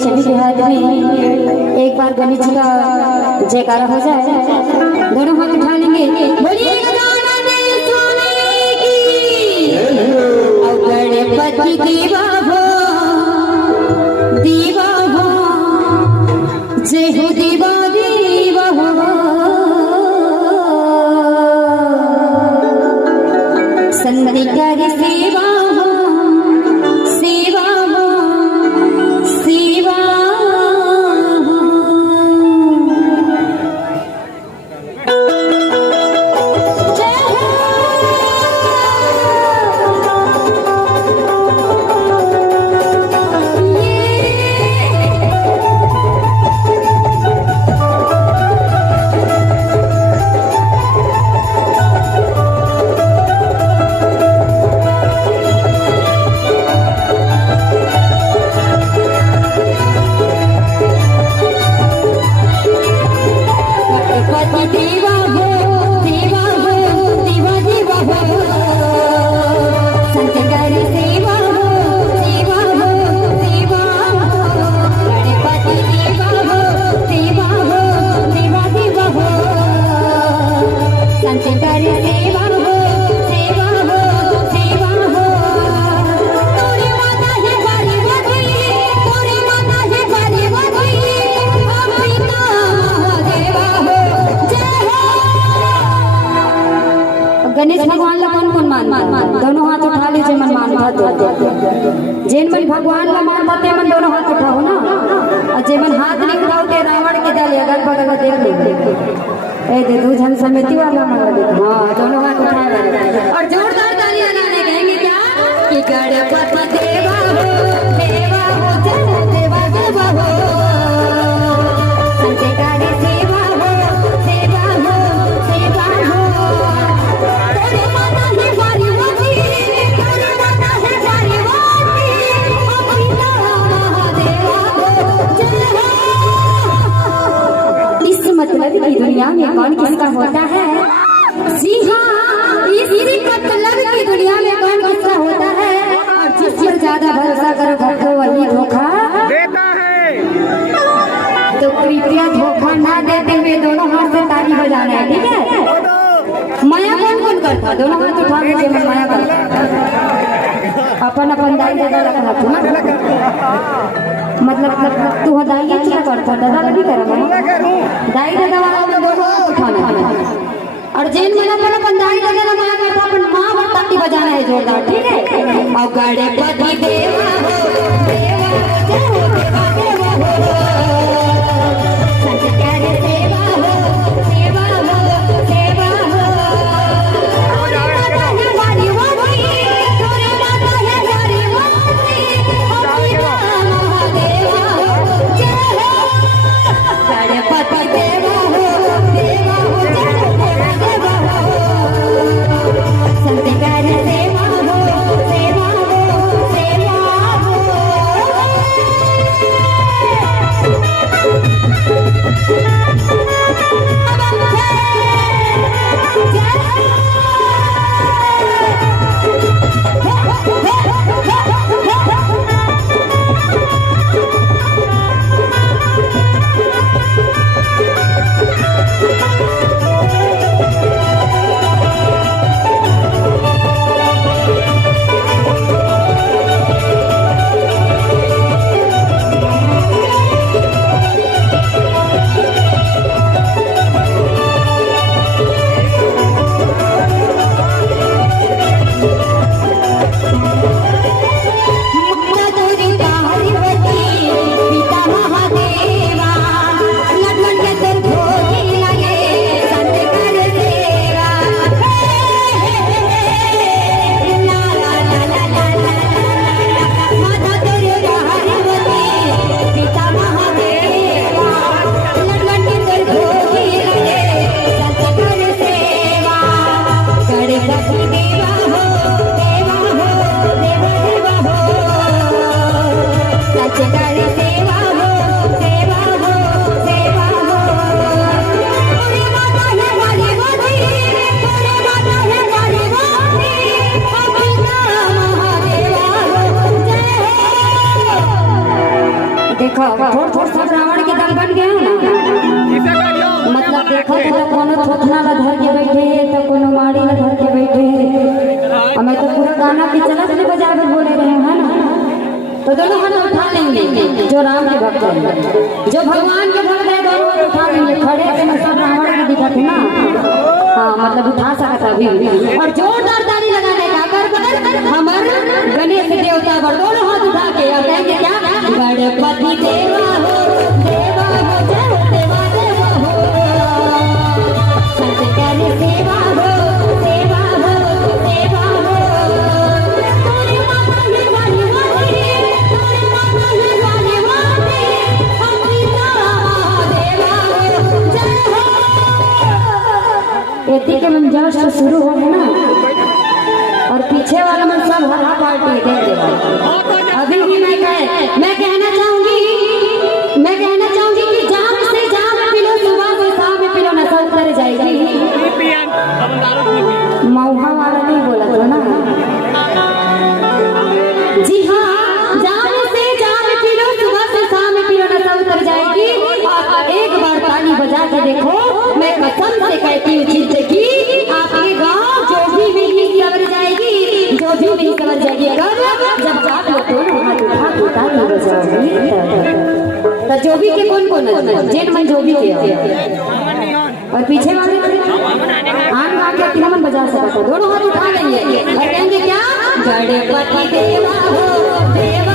सभी के हाथ में एक बार गणेश जी का जयकारा हो जाए, दोनों हाथ उठा लेंगे। बोलिए गजानन स्वामी की, और गणपति देवा हो, देवा हो, जय हो देवा देवा हो। संधिकारी सेवा हो, सेवा हो, सेवा हो। जय हो। देवा हो, देवा हो, देवा देवा हो, संतकारी सेवा हो, सेवा हो, सेवा हो, गणपति देवा हो, सेवा हो, देवा देवा हो, संतकारी सेवा हो, सेवा हो, सेवा हो। तोरे माता है बारी बधी, तोरे माता है बारी बधी, अमृता महादेवा हो। गणेश भगवान ला कौन कौन मान दोनों हाथ उठा लीजिए, मन मान जेन मन भगवान ला मान ते मन दोनों हाथ उठाओ ना, और जे मन हाथ नहीं उठाओ ते रावण के दल अगल बगल देख ले। ए दे दो जन समिति वाला मन देखो, हां दोनों हाथ उठा रहे और जोरदार ताली लगाने कहेंगे क्या कि गणपति देवा हो, देवा हो, देवा देवा हो, संतकारी सेवा हो, सेवा हो, सेवा हो। मतलब की दुनिया में कौन किसका होता है? जी हाँ, इसी मतलब की दुनिया में कौन किसका होता है? और जिस पर ज्यादा भरोसा करो तो वही धोखा देता है। तो कृपया धोखा ना देते हुए दोनों हाथ से ताली बजाना है, ठीक है? माया कौन कौन करता? दोनों हाथ उठा के माया करता, अपन अपन दाई दादा रखा था ना, मतलब तू दाई क्या करता, दादा भी करा दाई दादा वाला में दोनों उठाना और जेन में अपन दाई दादा ना माया करता, अपन माँ और ताली बजाना है जोरदार, ठीक है? और गणपति देवा हो, देवा हो, देवा देवा हो, संतकारी सेवा हो, सेवा हो, सेवा हो। सेवा हो, सेवा हो, सेवा हो। थोड़ थोड़ सब रावण के दल बन गए ना। मतलब देखो तो कोनो थोथना ला धर के बैठे तो कोनो माड़ी ला धर के बैठे। हमें तो पूरा गाना की चलत में बजा के बोले रहे हैं ना। तो दोनों हाथ उठा लेंगे जो राम के भक्त हैं, जो भगवान के भक्त हैं दोनों हाथ उठा लेंगे। खड़े से मैं सब रावण के दिखा थे ना। हाँ मतलब उठा सकता अभी। और जोरदार ताली लगाने का कर हमारे गणेश देवता पर दोनों हाथ उठा के और कहेंगे क्या, गणपति देवा हो देवा हो जय देवा देवा हो, शंकर देवा हो देवा हो देवा हो, तोरे माता ही वाली वाली, तोरे माता ही वाली वाली, अमृता देवा हो जय हो। एती के मन जस्ट शुरू हो ना और पीछे वाला मन सब हरा पार्टी दे देगा। अभी भी मैं कहना चाहूंगी कि जाम से जाम पी लो, सुबह से शाम पी लो, नशा उतर जाएगी। मऊहा वाला नहीं बोला था ना। जी हाँ, जाम से जाम पी लो, सुबह से शाम पी लो, नशा उतर जाएगी। और एक बार ताली बजा के देखो, मैं कसम से कहती हूँ चीज की आपके गाँव जो भी मेरी सवर जाएगी, जो भी मेरी सवर जाएगी। कब जब आप लोग दोनों हाथ उठा के ताली बजाओगे तो जो भी के कौन जेन मन जो भी के और पीछे वाले आन गा के तीन मन बजा सकता, दोनों हाथ उठा लेंगे और कहेंगे क्या, गणपति देवा हो देवा